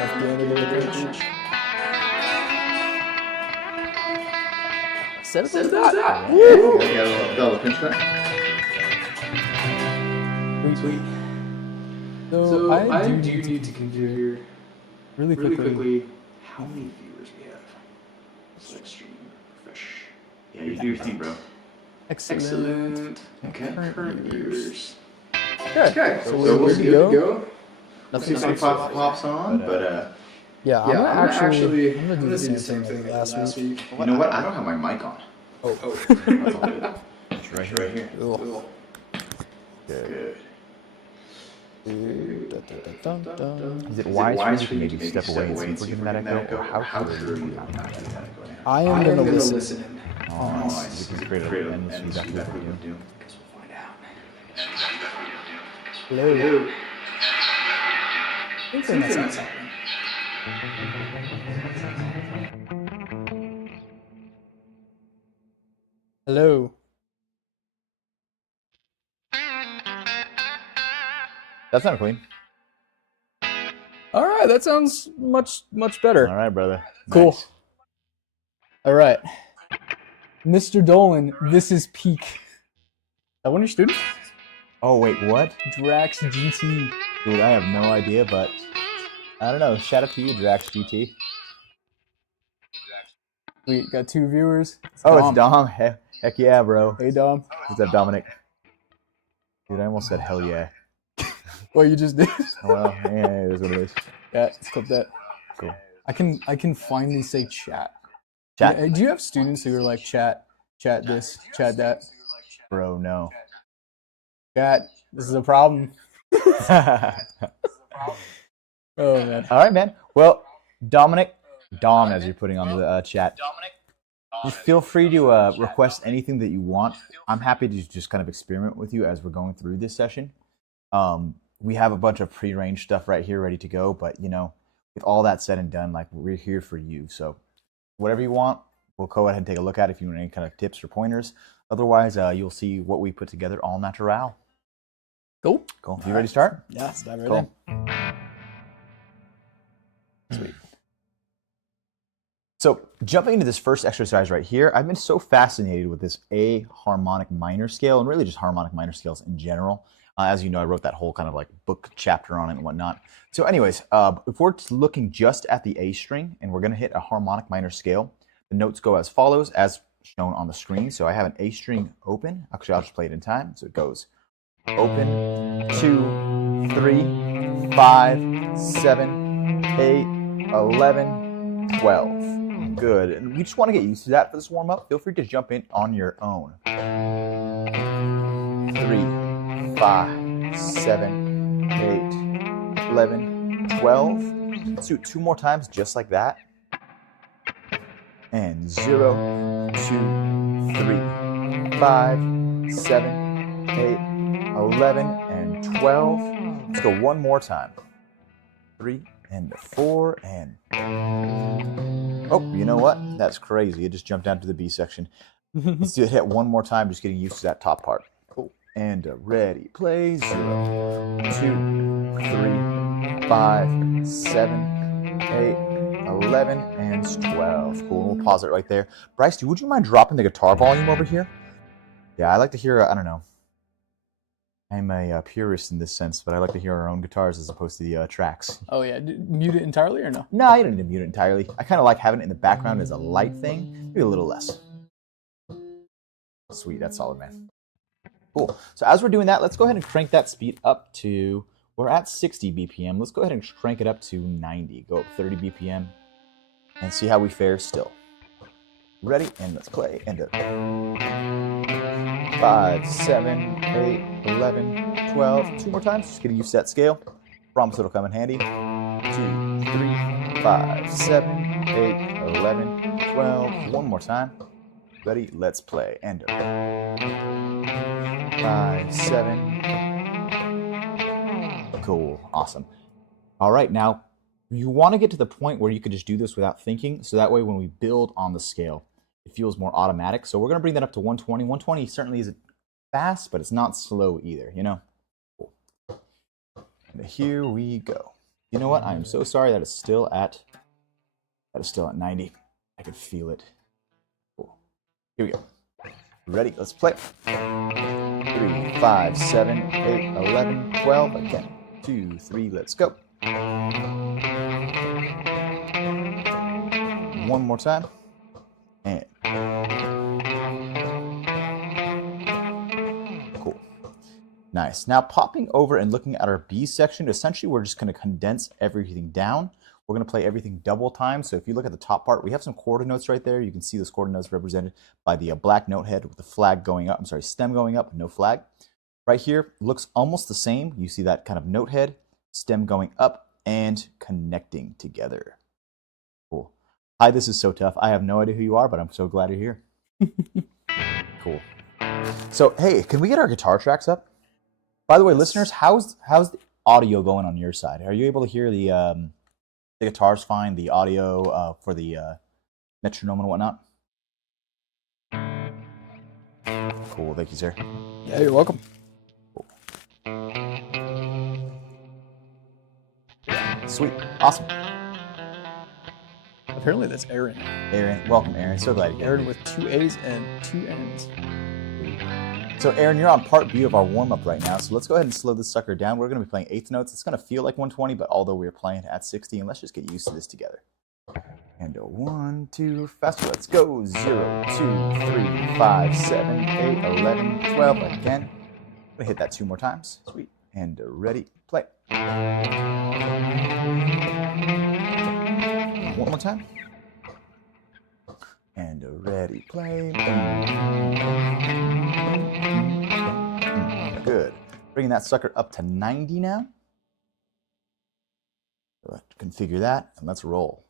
enough gain to get the pinch. Set it to that. Woo! Got a pinch back. Sweet. So I do need to configure really quickly how many viewers we have. Select stream, refresh. Yeah, you do your thing, bro. Excellent. Okay, current viewers. Good. Okay, So we're good to go. Nothing pops on, but Yeah, I'm gonna do the do same thing like last week. you know what? I don't have my mic on. Oh. That's all good. It's right here. Cool. Good. Is it wise for you to maybe step away and see if we're getting that echo, or how sure are you not getting that echo? I am gonna listen. Oh, nice. You can create an endless feedback video. Guess we'll find out. Hello. I think that's happening. Hello. That's not clean. All right, that sounds much better. All right, brother. Cool. Nice. All right, Mr. Dolan, this is peak. That one of your students? Oh, wait, what? Drax GT. Dude, I have no idea, but I don't know. Shout out to you, Drax GT. We got 2 viewers. It's Dom. Heck yeah, bro. Hey, Dom. What's up, Dominic? Dude, I almost said hell yeah. Well, you just did. Well, yeah, it is what it is. Yeah, let's clip that. Cool. I can finally say chat. Chat? Yeah, do you have students who are like chat this, chat that? Bro, no. Chat, this is a problem. Oh, man. All right, man. Well, Dom, as you're putting on the chat, just feel free to request anything that you want. I'm happy to just kind of experiment with you as we're going through this session. We have a bunch of pre-arranged stuff right here ready to go, but you know, with all that said and done, like we're here for you. So whatever you want, we'll go ahead and take a look at if you want any kind of tips or pointers. Otherwise, you'll see what we put together all natural. Cool. Cool. You ready to start? Yeah, let's dive right Cool. in. Sweet. So jumping into this first exercise right here, I've been so fascinated with this A harmonic minor scale and really just harmonic minor scales in general. As you know, I wrote that whole kind of like book chapter on it and whatnot. So anyways, if we're looking just at the A string and we're going to hit a harmonic minor scale, the notes go as follows, as shown on the screen. So I have an A string open. Actually, I'll just play it in time. So it goes open, 2, 3, 5, 7, 8, 11, 12. Good. And we just want to get used to that for this warm-up. Feel free to jump in on your own. 3, 5, 7, 8, 11, 12. Let's do it 2 more times just like that. And 0, 2, 3, 5, 7, 8, 11, and 12. Let's go 1 more time. 3 and 4 and... Oh, you know what? That's crazy. It just jumped down to the B section. Let's do it. Hit 1 more time, just getting used to that top part. Cool. And ready, play. 0, 2, 3, 5, 7, 8, 11, and 12. Cool. We'll pause it right there. Bryce, would you mind dropping the guitar volume over here? Yeah, I like to hear, I don't know. I'm a purist in this sense, but I like to hear our own guitars as opposed to the tracks. Oh yeah, mute it entirely or no? No, you don't need to mute it entirely. I kind of like having it in the background as a light thing, maybe a little less. Sweet, that's solid, man. Cool. So as we're doing that, let's go ahead and crank that speed up to, we're at 60 BPM. Let's go ahead and crank it up to 90. Go up 30 BPM and see how we fare still. Ready? And let's play. And 5, 7, 8, 11, 12. 2 more times. Just getting used to that scale. Promise it'll come in handy. 2, 3, 5, 7, 8, 11, 12. 1 more time. Ready? Let's play. And 5, 7. Cool. Awesome. All right. Now, you want to get to the point where you can just do this without thinking. So that way, when we build on the scale, it feels more automatic. So we're going to bring that up to 120. 120 certainly isn't fast, but it's not slow either, you know? Cool. And here we go. You know what? I am so sorry that it's still at 90. I can feel it. Cool. Here we go. Ready? Let's play. 3, 5, 7, 8, 11, 12. Again. 2, 3, let's go. One more time. And cool. Nice. Now popping over and looking at our B section, essentially we're just going to condense everything down. We're going to play everything double time. So if you look at the top part, we have some quarter notes right there. You can see those quarter notes represented by the black note head with the flag going up. I'm sorry, stem going up, no flag. Right here looks almost the same. You see that kind of note head, stem going up and connecting together. Cool. Hi, this is so tough. I have no idea who you are, but I'm so glad you're here. Cool. So, hey, can we get our guitar tracks up? By the way, listeners, how's the audio going on your side? Are you able to hear the guitars fine, the audio for the metronome and whatnot? Cool, thank you, sir. Yeah, you're welcome. Cool. Sweet, awesome. Apparently that's Aaron. Aaron, welcome, Aaron. So glad you're here. Aaron with 2 A's and 2 N's. So, Aaron, you're on part B of our warm-up right now, so let's go ahead and slow this sucker down. We're going to be playing eighth notes. It's going to feel like 120, but although we're playing at 60, and let's just get used to this together. And a 1, 2, faster, let's go. 0, 2, 3, 5, 7, 8, 11, 12. Again. I'm going to hit that 2 more times. Sweet. And ready, play. One more time. And ready, play. Good. Bringing that sucker up to 90 now. Configure that, and let's roll.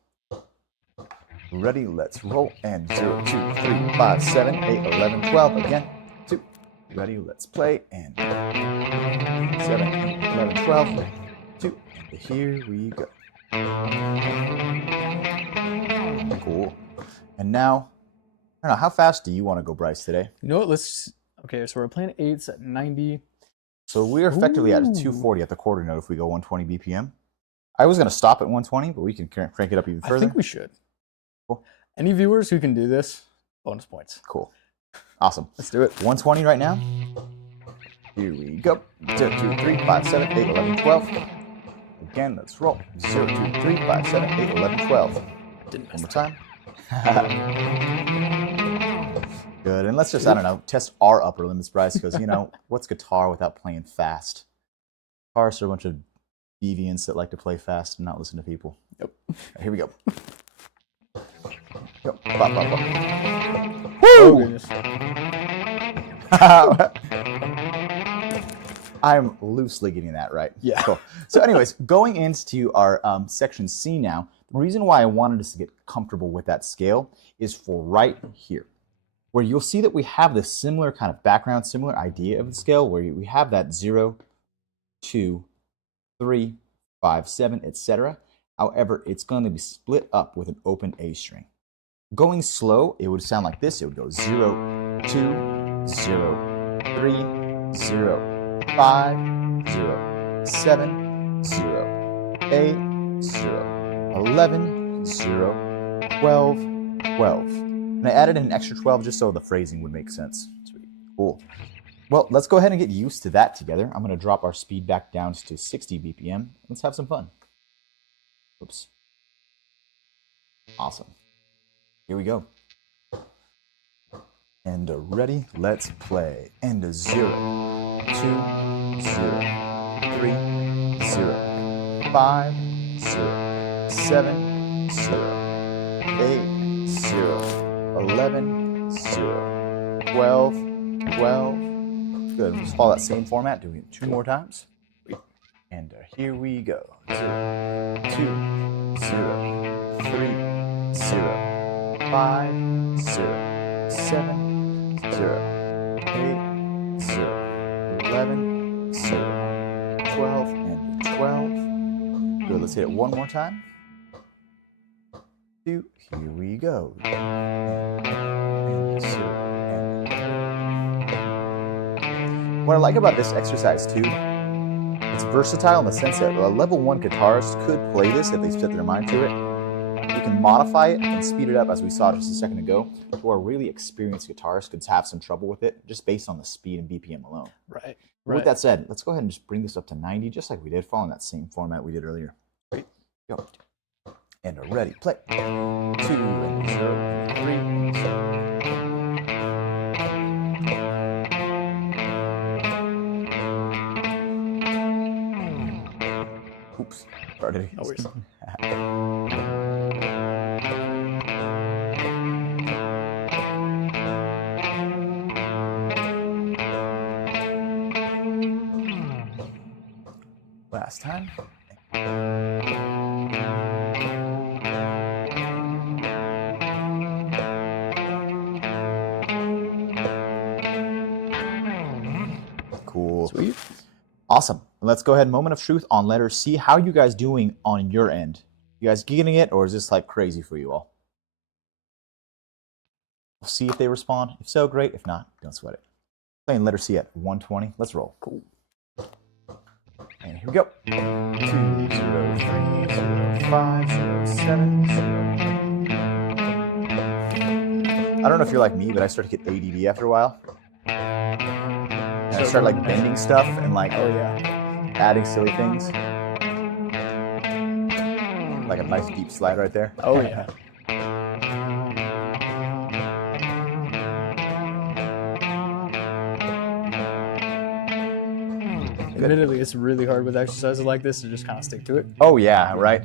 Ready, let's roll. And 0, 2, 3, 5, 7, 8, 11, 12. Again. 2. Ready, let's play. And 7, 8, 11, 12. 2. And here we go. Cool. And now, I don't know, how fast do you want to go, Bryce, today? You know what? Okay, so we're playing eights at 90. So we're effectively at 240 at the quarter note if we go 120 BPM. I was going to stop at 120, but we can crank it up even further. I think we should. Cool. Any viewers who can do this, bonus points. Cool. Awesome. Let's do it. 120 right now. Here we go. 0, 2, 3, 5, 7, 8, 11, 12. Again, let's roll. 0, 2, 3, 5, 7, 8, 11, 12. Didn't One miss more time. Good. And let's just, I don't know, test our upper limits, Bryce, because, you know, what's guitar without playing fast? Guitarists are a bunch of deviants that like to play fast and not listen to people. Yep. Right, here we go. Go. Bop, bop, bop. Oh, goodness. I'm loosely getting that right. Yeah. Cool. So anyways, going into our section C now, the reason why I wanted us to get comfortable with that scale is for right here, where you'll see that we have this similar kind of background, similar idea of the scale, where we have that 0, 2, 3, 5, 7, etc. However, it's going to be split up with an open A string. Going slow, it would sound like this. It would go 0, 2, 0, 3, 0, 5, 0, 7, 0, 8, 0, 11, 0, 12, 12. And I added an extra 12 just so the phrasing would make sense. Sweet. Cool. Well, let's go ahead and get used to that together. I'm going to drop our speed back down to 60 BPM. Let's have some fun. Oops. Awesome. Here we go. And ready, let's play. And 0, 2, 0, 3, 0, 5, 0, 7, 0, 8, 0, 11, 0, 12, 12. Good. Just follow that same format, doing it 2 more times. And here we go. 0, 2, 0, 3, 0, 5, 0, 7, 0, 8, 0, 11, 0, 12, and 12. Good. Let's hit it one more time. 2. Here we go. And 0. What I like about this exercise too, it's it's versatile in the sense that a level 1 guitarist could play this if they set their mind to it. You can modify it and speed it up, as we saw just a second ago, to a really experienced guitarist could have some trouble with it, just based on the speed and BPM alone. Right. With that said, let's go ahead and just bring this up to 90, just like we did, following that same format we did earlier. Great. Go. And are ready. Play. 2 and 0, and 3 and 0. Oops. Started. No worries. Last time. Cool. Sweet. Awesome. Let's go ahead. Moment of truth on letter C. How are you guys doing on your end? You guys getting it, or is this like crazy for you all? We'll see if they respond. If so, great. If not, don't sweat it. Playing letter C at 120. Let's roll. Cool. And here we go. 2, 0, 3, 0, 5, 0, 7, 0. I don't know if you're like me, but I start to get ADD after a while. And I start like bending stuff and like, Oh yeah. adding silly things. Like a nice deep slide right there. Oh yeah. Admittedly, it's really hard with exercises like this to just kind of stick to it. Oh yeah, right.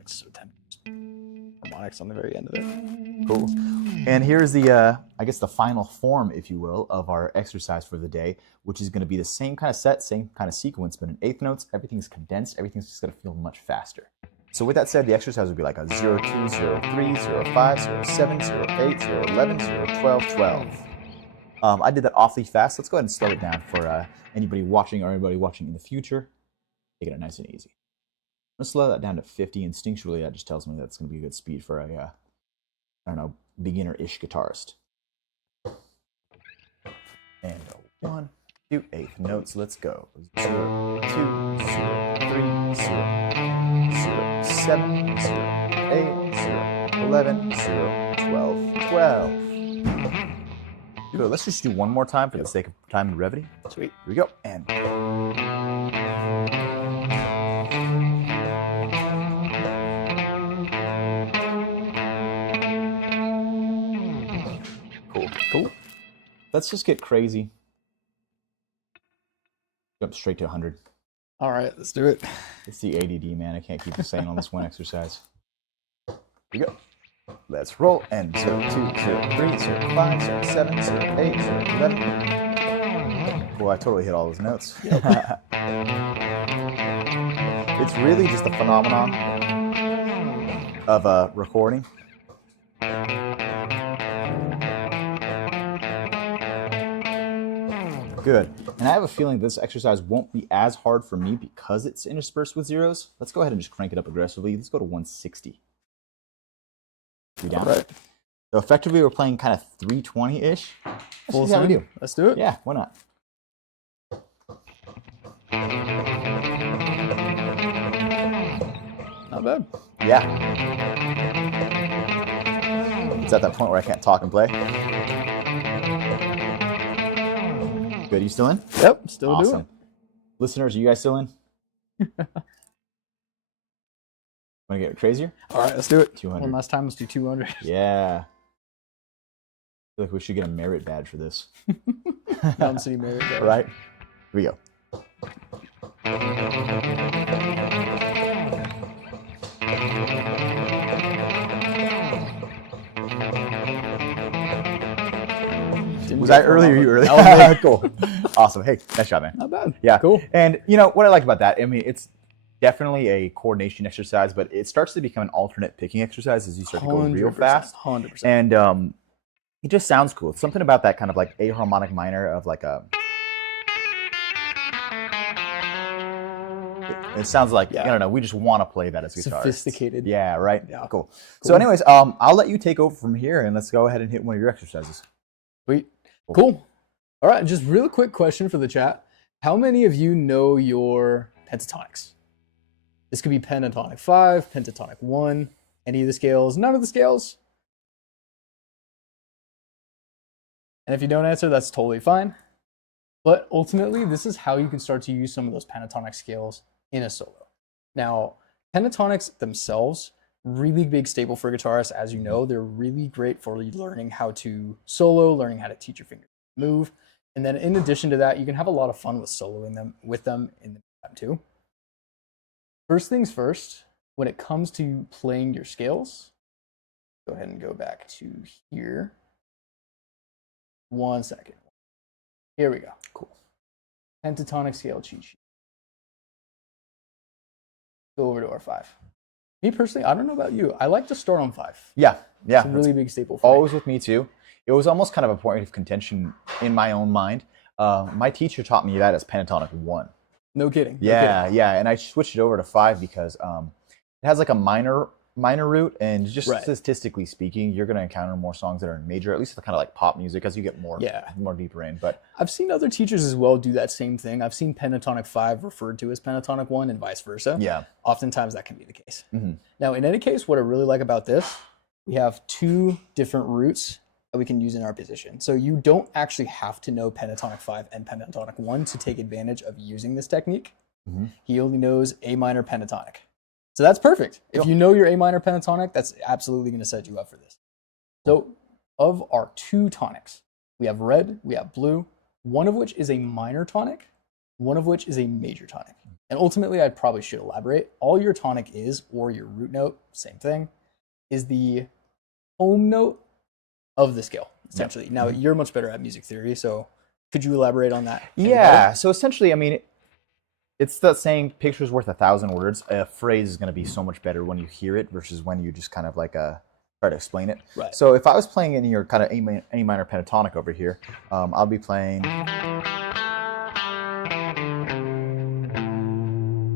It's so tempting. Harmonics on the very end of it. Cool. And here's the, I guess the final form, if you will, of our exercise for the day, which is going to be the same kind of set, same kind of sequence, but in eighth notes, everything's condensed. Everything's just going to feel much faster. So with that said, the exercise would be like a 0, 2, 0, 3, 0, 5, 0, 7, 0, 8, 0, 11, 0, 12, 12. I did that awfully fast. Let's go ahead and slow it down for anybody watching or anybody watching in the future. Taking it nice and easy. I'm going to slow that down to 50. Instinctually, that just tells me that's going to be a good speed for a, I don't know, beginner-ish guitarist. And 1, 2, eighth notes. Let's go. 0, 2, 0, 3, 0, 0, 7, 0, 8, 0, 11, 0, 12, 12. Good. Let's just do one more time for the sake of time and brevity. Sweet. Here we go. And cool. Let's just get crazy. Jump straight to 100. All right, let's do it. It's the ADD, man. I can't keep insane on this one exercise. Here we go. Let's roll. And 0, 2, 0, 3, 0, 5, 0, 7, 0, 8, 0, 11. Well, I totally hit all those notes. Yep. It's really just a phenomenon of recording. Good. And I have a feeling this exercise won't be as hard for me because it's interspersed with zeros. Let's go ahead and just crank it up aggressively. Let's go to 160. We down? All right. So effectively, we're playing kind of 320-ish. Full That's how we swing. do. Let's do it. Yeah, why not? Not bad. Yeah. It's at that point where I can't talk and play. Good, you still in? Yep, still doing Awesome. it. Listeners, are you guys still in? Want to get crazier? All right, let's do it. 200. One last time, let's do 200. Yeah. I feel like we should get a merit badge for this. Mountain City Merit Badge. Right? Here we go. Was I early or you early? Cool. Awesome. Hey, nice job, man. Not bad. Yeah. Cool. And you know what I like about that? I mean, it's definitely a coordination exercise, but it starts to become an alternate picking exercise as you start to go real 100%, fast. 100%. And it just sounds cool. It's something about that kind of like a harmonic minor of like a. It sounds like, I don't know, we just want to play that as guitarists. Sophisticated. Yeah, right? Yeah. Cool. So anyways, I'll let you take over from here and let's go ahead and hit one of your exercises. Sweet. Cool. All right, just real quick question for the chat. How many of you know your pentatonics. This could be pentatonic 5, pentatonic 1, any of the scales, none of the scales. And if you don't answer, that's totally fine. But ultimately, this is how you can start to use some of those pentatonic scales in a solo. Now, pentatonics themselves, really big staple for guitarists. As you know, they're really great for learning how to solo, learning how to teach your fingers to move. And then in addition to that, you can have a lot of fun with soloing them in the meantime too. First things first, when it comes to playing your scales, go ahead and go back to here. 1 second. Here we go. Cool. Pentatonic scale cheat sheet. Go over to our 5. Me personally, I don't know about you. I like to start on 5. Yeah. It's a really big staple for always with me too. It was almost kind of a point of contention in my own mind. My teacher taught me that as pentatonic 1. No kidding. Yeah, and I switched it over to 5 because it has like a minor root, and just statistically speaking, you're going to encounter more songs that are in major, at least the kind of like pop music, as you get more deeper in. But I've seen other teachers as well do that same thing. I've seen pentatonic 5 referred to as pentatonic 1 and vice versa. Yeah. Oftentimes that can be the case. Mm-hmm. Now, in any case, what I really like about this, we have 2 different roots that we can use in our position. So you don't actually have to know pentatonic 5 and pentatonic 1 to take advantage of using this technique. Mm-hmm. He only knows A minor pentatonic. So that's perfect. If you know your A minor pentatonic, that's absolutely going to set you up for this. So of our 2 tonics, we have red, we have blue, one of which is a minor tonic, one of which is a major tonic. And ultimately, I probably should elaborate. All your tonic is, or your root note, same thing, is the home note of the scale, essentially. Now, you're much better at music theory, so could you elaborate on that? Yeah, so essentially, I mean, it's that saying, picture's worth 1,000 words. A phrase is going to be so much better when you hear it versus when you just kind of like try to explain it. Right. So if I was playing in your kind of A minor pentatonic over here, I'll be playing.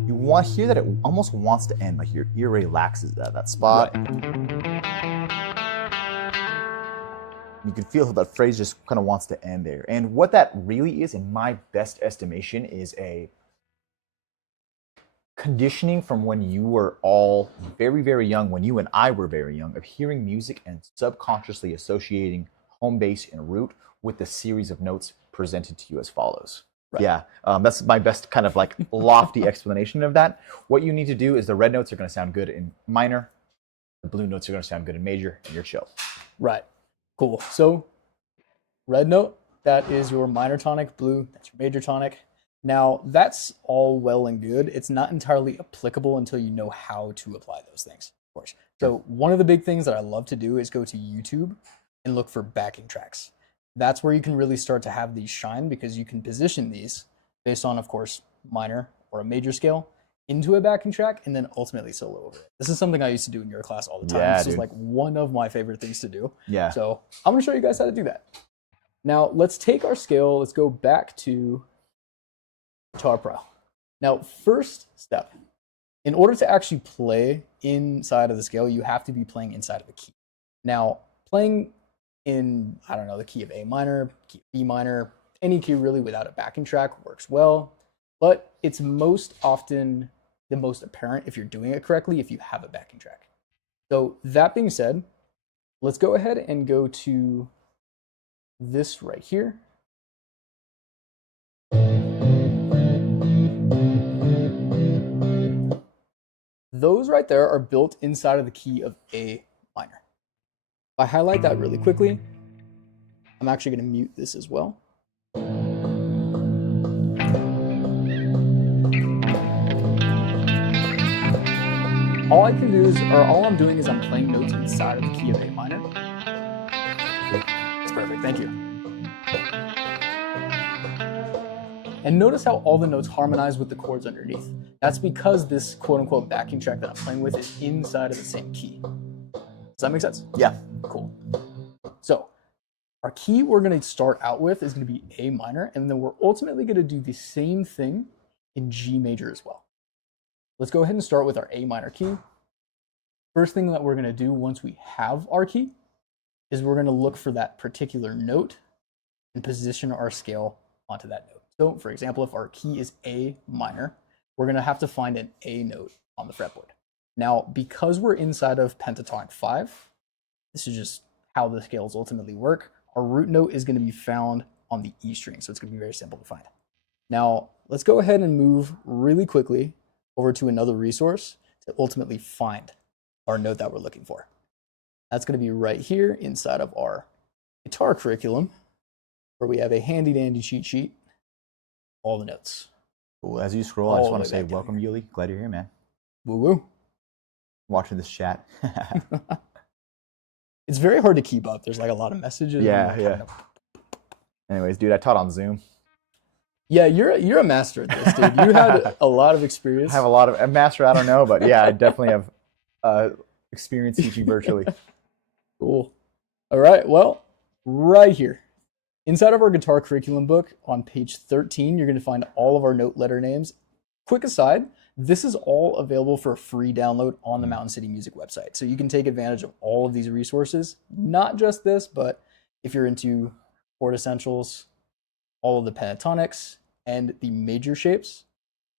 You want to hear that it almost wants to end, like your ear relaxes at that spot. You can feel that phrase just kind of wants to end there. And what that really is, in my best estimation, is a conditioning from when you were all very, very young, when you and I were very young, of hearing music and subconsciously associating home base and root with the series of notes presented to you as follows. Right. Yeah, that's my best kind of like lofty explanation of that. What you need to do is the red notes are going to sound good in minor, the blue notes are going to sound good in major, and you're chill. Right. Cool. So red note, that is your minor tonic. Blue, that's your major tonic. Now, that's all well and good. It's not entirely applicable until you know how to apply those things, of course. So one of the big things that I love to do is go to YouTube and look for backing tracks. That's where you can really start to have these shine, because you can position these based on, of course, minor or a major scale into a backing track and then ultimately solo over it. This is something I used to do in your class all the time. This is like one of my favorite things to do. Yeah. So I'm going to show you guys how to do that. Now, let's take our scale. Let's go back to Guitar Pro. Now, first step, in order to actually play inside of the scale, you have to be playing inside of a key. Now, playing in, I don't know, the key of A minor, key of B minor, any key really without a backing track works well, but it's most often the most apparent if you're doing it correctly if you have a backing track. So that being said, let's go ahead and go to this right here. Those right there are built inside of the key of A minor. If I highlight that really quickly, I'm actually going to mute this as well. All I can do is, or all I'm doing is I'm playing notes inside of the key of A minor. That's perfect, thank you. And notice how all the notes harmonize with the chords underneath. That's because this quote-unquote backing track that I'm playing with is inside of the same key. Does that make sense? Yeah. Cool. So our key we're going to start out with is going to be A minor, and then we're ultimately going to do the same thing in G major as well. Let's go ahead and start with our A minor key. First thing that we're going to do once we have our key is we're going to look for that particular note and position our scale onto that note. So for example, if our key is A minor, we're going to have to find an A note on the fretboard. Now, because we're inside of pentatonic 5, this is just how the scales ultimately work. Our root note is going to be found on the E string, so it's going to be very simple to find. Now, let's go ahead and move really quickly over to another resource to ultimately find our note that we're looking for. That's going to be right here inside of our guitar curriculum, where we have a handy dandy cheat sheet, all the notes. Cool. As you scroll, I just want to say welcome, Yuli. Glad you're here, man. Woo woo. Watching this chat. It's very hard to keep up. There's like a lot of messages. Yeah. Anyways, dude, I taught on Zoom. Yeah, you're a master at this, dude. You had a lot of experience. I have a master, I don't know, but yeah, I definitely have experience teaching virtually. Cool. All right, well, right here. Inside of our guitar curriculum book on page 13, you're going to find all of our note letter names. Quick aside, this is all available for a free download on the Mountain City Music website. So you can take advantage of all of these resources, not just this, but if you're into chord essentials, all of the pentatonics, and the major shapes.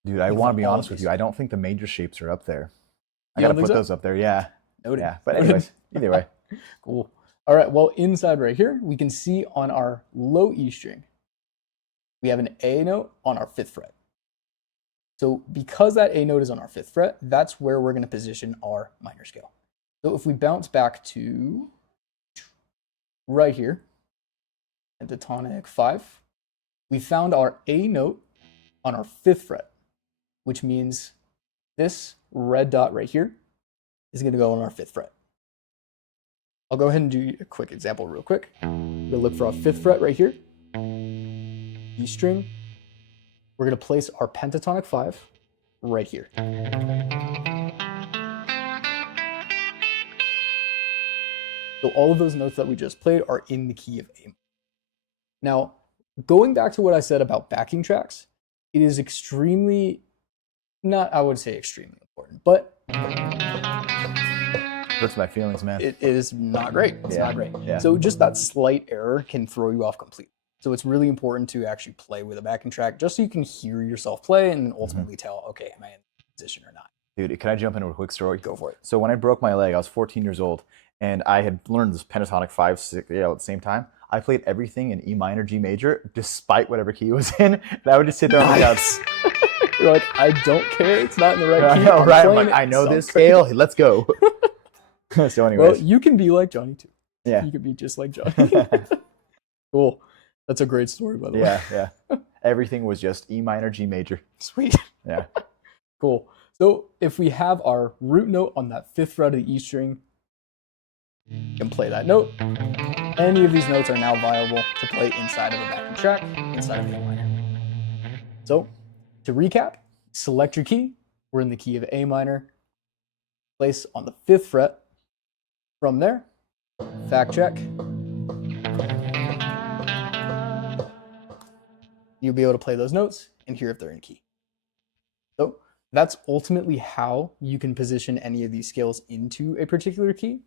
Dude, I want to be honest with you. I don't think the major shapes are up there. I You got to don't think put so? those up there. Yeah. Noted. Yeah. But anyways, either way. Cool. All right, well, inside right here, we can see on our low E string, we have an A note on our 5th fret. So because that A note is on our 5th fret, that's where we're going to position our minor scale. So if we bounce back to right here, pentatonic 5, we found our A note on our 5th fret, which means this red dot right here is going to go on our 5th fret. I'll go ahead and do a quick example real quick. We're going to look for our 5th fret right here, E string. We're going to place our pentatonic 5 right here. So all of those notes that we just played are in the key of A. Now, going back to what I said about backing tracks, it is extremely, not, I would say extremely important, but Hurts my feelings, man. it is not great. It's not great. Yeah. So just that slight error can throw you off completely. So it's really important to actually play with a backing track just so you can hear yourself play and ultimately tell, okay, am I in position or not? Dude, can I jump into a quick story? Go for it. So when I broke my leg, I was 14 years old, and I had learned this pentatonic 5, 6, at the same time. I played everything in E minor, G major, despite whatever key it was in. And I would just sit there and Nice. You're like, I don't care. It's not in the right I key. know, I'm right? I'm playing like, it. I know Sounds this great. scale. Let's go. So Well, anyways, you can be like Johnny too. yeah. You could be just like Johnny. Cool. That's a great story, by the way. Yeah. Everything was just E minor, G major. Sweet. Yeah. Cool. So if we have our root note on that 5th fret of the E string, you can play that note. Any of these notes are now viable to play inside of a backing track, inside of A minor. So to recap, select your key. We're in the key of A minor. Place on the 5th fret. From there, fact check. You'll be able to play those notes and hear if they're in key. So that's ultimately how you can position any of these scales into a particular key.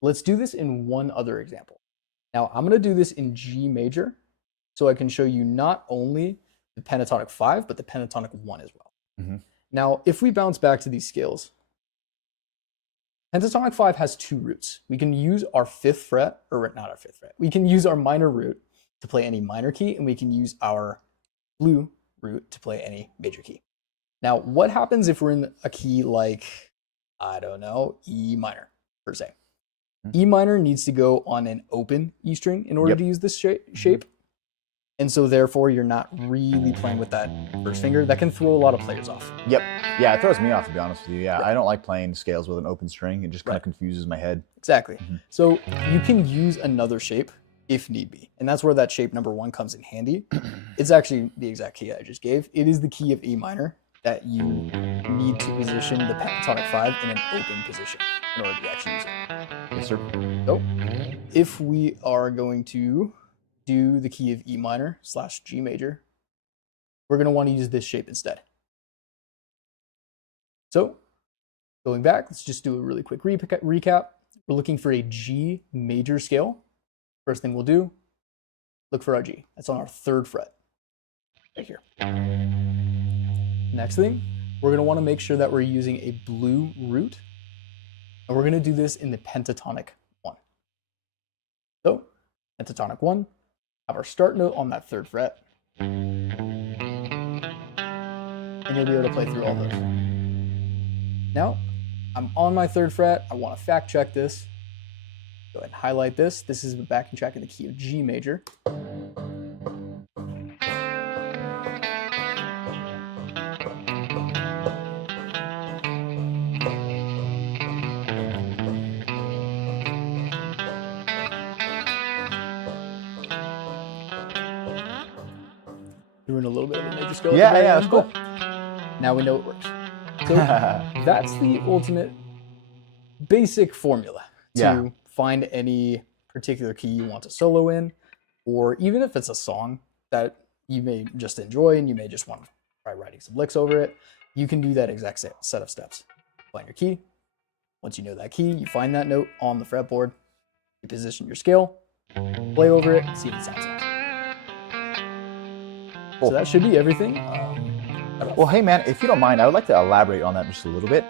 Let's do this in one other example. Now I'm going to do this in G major so I can show you not only the pentatonic 5, but the pentatonic 1 as well. Mhm. Now, if we bounce back to these scales, pentatonic 5 has 2 roots. We can use our 5th fret, or not our 5th fret. We can use our minor root to play any minor key, and we can use our blue root to play any major key. Now, what happens if we're in a key like, I don't know, E minor, per se? E minor needs to go on an open E string in order Yep. to use this shape. And so therefore, you're not really playing with that first finger. That can throw a lot of players off. Yep. Yeah, it throws me off, to be honest with you. Yeah, I don't like playing scales with an open string. It just kind of confuses my head. Exactly. Mhm. So you can use another shape if need be. And that's where that shape number 1 comes in handy. It's actually the exact key I just gave. It is the key of E minor that you need to position the pentatonic 5 in an open position in order to actually use it. Yes, sir. So if we are going to do the key of E minor / G major, we're going to want to use this shape instead. So going back, let's just do a really quick recap. We're looking for a G major scale. First thing we'll do, look for our G. That's on our 3rd fret, right here. Next thing, we're going to want to make sure that we're using a blue root. And we're going to do this in the pentatonic 1. So, pentatonic 1, have our start note on that 3rd fret. And you'll be able to play through all those. Now, I'm on my 3rd fret. I want to fact check this. Go ahead and highlight this. This is the backing track in the key of G major. Doing a little bit of a major scale. Yeah, that's cool. Now we know it works. So that's the ultimate basic formula to find any particular key you want to solo in, or even if it's a song that you may just enjoy and you may just want to try writing some licks over it, you can do that exact same set of steps. Find your key. Once you know that key, you find that note on the fretboard, you position your scale, play over it, and see if it sounds nice. Cool. So that should be everything. Well, hey man, if you don't mind, I would like to elaborate on that just a little bit.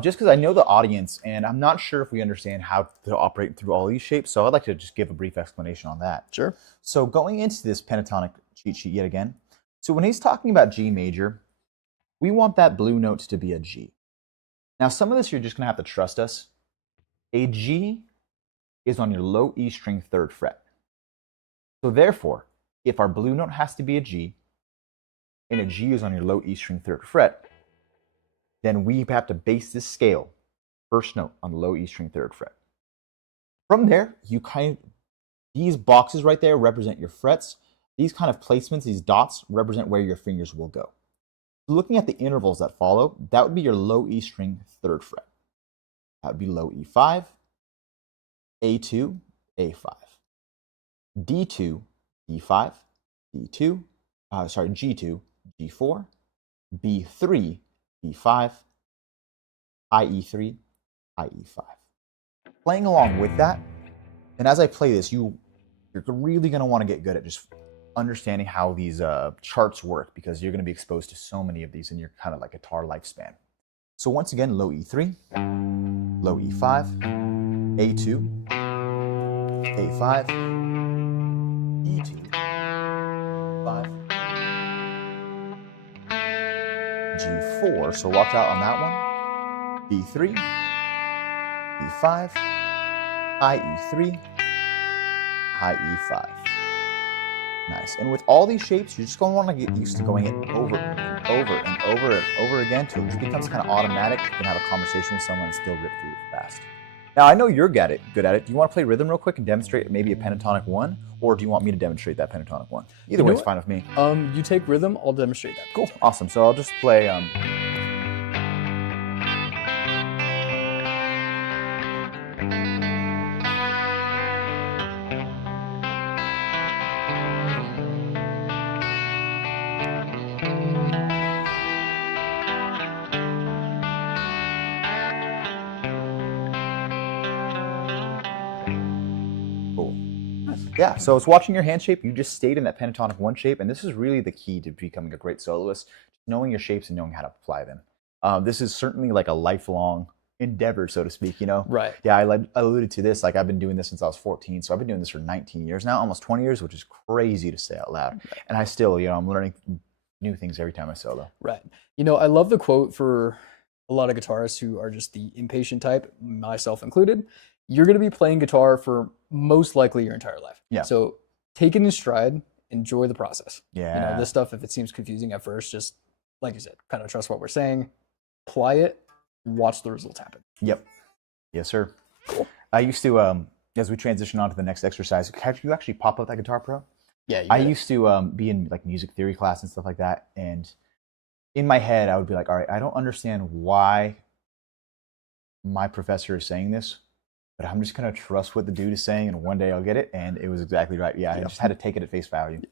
Just because I know the audience, and I'm not sure if we understand how to operate through all these shapes, so I'd like to just give a brief explanation on that. Sure. So going into this pentatonic cheat sheet yet again, so when he's talking about G major, we want that blue note to be a G. Now some of this you're just going to have to trust us. A G is on your low E string 3rd fret. So therefore, if our blue note has to be a G, and a G is on your low E string 3rd fret, then we have to base this scale, 1st note on the low E string 3rd fret. From there, these boxes right there represent your frets. These kind of placements, these dots, represent where your fingers will go. Looking at the intervals that follow, that would be your low E string 3rd fret. That would be low E5, A2, A5, D2, D5, D2, G2, G4, B3, B5, high E3, high E5. Playing along with that, and as I play this, you're really going to want to get good at just understanding how these charts work, because you're going to be exposed to so many of these in your kind of like guitar lifespan. So once again, low E3, low E5, A2, A5, E2, 5, G4, so watch out on that one, B3, B5, high E3, high E5. Nice. And with all these shapes, you're just going to want to get used to going it over and over and over and over again until it just becomes kind of automatic. You can have a conversation with someone and still rip through it fast. Now, I know you're good at it. Do you want to play rhythm real quick and demonstrate maybe a pentatonic 1? Or do you want me to demonstrate that pentatonic 1? Either way is fine with me. You take rhythm, I'll demonstrate that. Cool. Awesome. So I'll just play... Yeah, so it's watching your hand shape. You just stayed in that pentatonic 1 shape, and this is really the key to becoming a great soloist, knowing your shapes and knowing how to apply them. This is certainly like a lifelong endeavor, so to speak, you know? Right. Yeah, I alluded to this, like I've been doing this since I was 14, so I've been doing this for 19 years now, almost 20 years, which is crazy to say out loud. Right. And I still, I'm learning new things every time I solo. Right. I love the quote for a lot of guitarists who are just the impatient type, myself included. You're going to be playing guitar for most likely your entire life. Yeah. So take it in stride, enjoy the process. Yeah. This stuff, if it seems confusing at first, just like you said, kind of trust what we're saying, apply it, watch the results happen. Yep. Yes, sir. Cool. I used to, as we transition on to the next exercise, have you actually pop up that Guitar Pro? Yeah. I used to be in like music theory class and stuff like that. And in my head, I would be like, all right, I don't understand why my professor is saying this, but I'm just going to trust what the dude is saying, and one day I'll get it. And it was exactly right. Yeah, I just had to take it at face value. Yeah.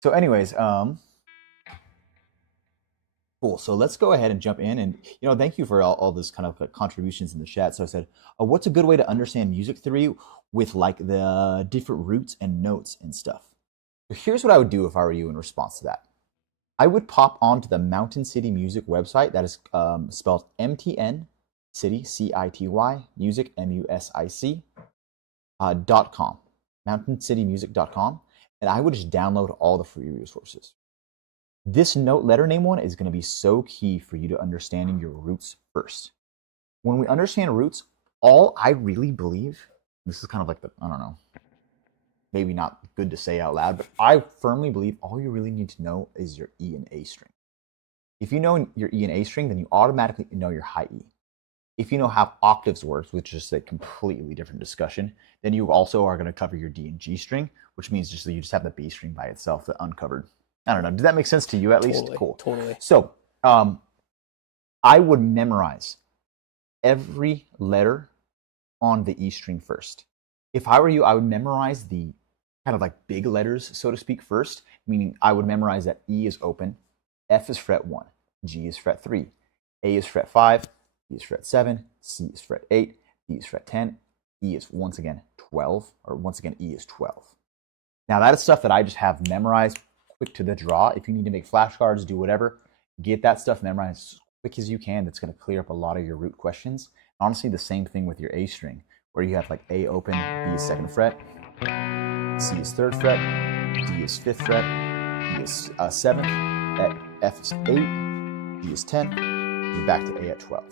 So anyways, cool. So let's go ahead and jump in. And, thank you for all this kind of contributions in the chat. So I said, what's a good way to understand music theory with like the different roots and notes and stuff? So here's what I would do if I were you in response to that. I would pop onto the Mountain City Music website. That is spelled MTN City, C-I-T-Y, music, M-U-S-I-C, .com, mountaincitymusic.com, and I would just download all the free resources. This note letter name one is going to be so key for you to understanding your roots first. When we understand roots, all I really believe, this is kind of like the, I don't know, maybe not good to say out loud, but I firmly believe all you really need to know is your E and A string. If you know your E and A string, then you automatically know your high E. If you know how octaves works, which is a completely different discussion, then you also are going to cover your D and G string, which means just that you just have the B string by itself, the uncovered. I don't know. Did that make sense to you at least? Totally, Cool. totally. So I would memorize every letter on the E string first. If I were you, I would memorize the kind of like big letters, so to speak, first, meaning I would memorize that E is open, F is fret 1, G is fret 3, A is fret 5, B is fret 7, C is fret 8, D is fret 10, E is once again 12, or once again E is 12. Now that is stuff that I just have memorized quick to the draw. If you need to make flashcards, do whatever, get that stuff memorized as quick as you can. That's going to clear up a lot of your root questions. Honestly, the same thing with your A string, where you have like A open, B is 2nd fret, C is 3rd fret, D is 5th fret, E is 7th, F is 8, G is 10, and back to A at 12.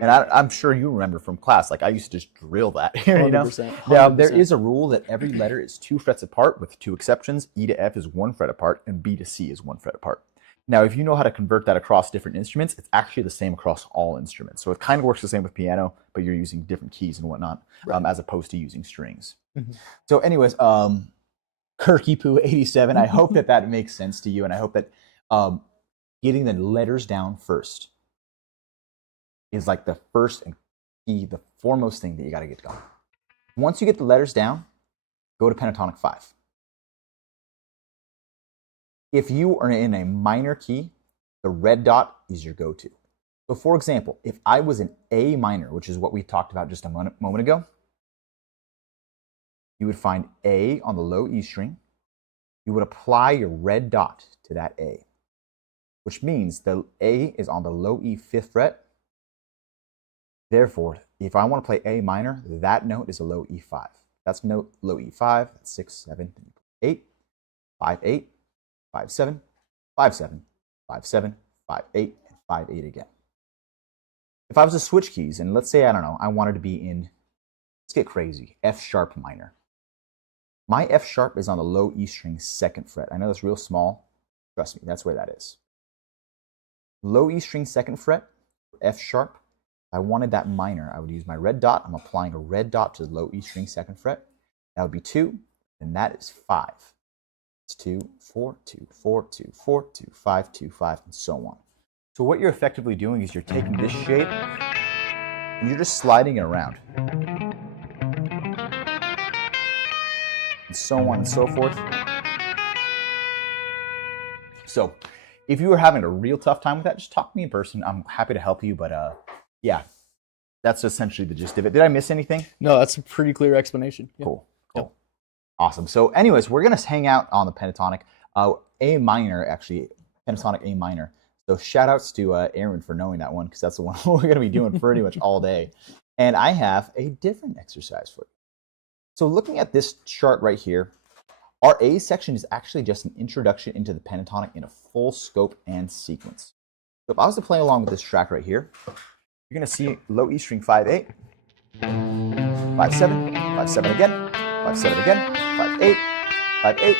And I'm sure you remember from class, like I used to just drill that. You know? 100%. Now, there is a rule that every letter is 2 frets apart with 2 exceptions. E to F is 1 fret apart, and B to C is 1 fret apart. Now, if you know how to convert that across different instruments, it's actually the same across all instruments. So it kind of works the same with piano, but you're using different keys and whatnot, Right. as opposed to using strings. Mhm. So anyways, Kirky Poo 87, I hope that that makes sense to you, and I hope that getting the letters down first is like the first and key, the foremost thing that you got to get going. Once you get the letters down, go to pentatonic 5. If you are in a minor key, the red dot is your go-to. So for example, if I was in A minor, which is what we talked about just a moment ago, you would find A on the low E string. You would apply your red dot to that A, which means the A is on the low E 5th fret. Therefore, if I want to play A minor, that note is a low E5. That's note low E5, that's 6, 7, 8, 5, 8, 5, 7, 5, 7, 5, 7, 5, 8, and 5, 8 again. If I was to switch keys, and let's say, I don't know, I wanted to be in, let's get crazy, F sharp minor. My F sharp is on the low E string 2nd fret. I know that's real small. Trust me, that's where that is. Low E string 2nd fret, F sharp. If I wanted that minor, I would use my red dot. I'm applying a red dot to the low E string 2nd fret. That would be 2, and that is 5. It's 2, 4, 2, 4, 2, 4, 2, 5, 2, 5, and so on. So what you're effectively doing is you're taking this shape and you're just sliding it around. And so on and so forth. So if you are having a real tough time with that, just talk to me in person. I'm happy to help you, but yeah, that's essentially the gist of it. Did I miss anything? No, that's a pretty clear explanation. Yeah. Cool. Awesome. So anyways, we're going to hang out on the pentatonic. A minor, actually, pentatonic A minor. So shout outs to Aaron for knowing that one, because that's the one we're going to be doing pretty much all day. And I have a different exercise for you. So looking at this chart right here, our A section is actually just an introduction into the pentatonic in a full scope and sequence. So if I was to play along with this track right here, you're going to see low E string 5-8, 5-7, 5-7 again, 5-7 again, 5-8, 5-8,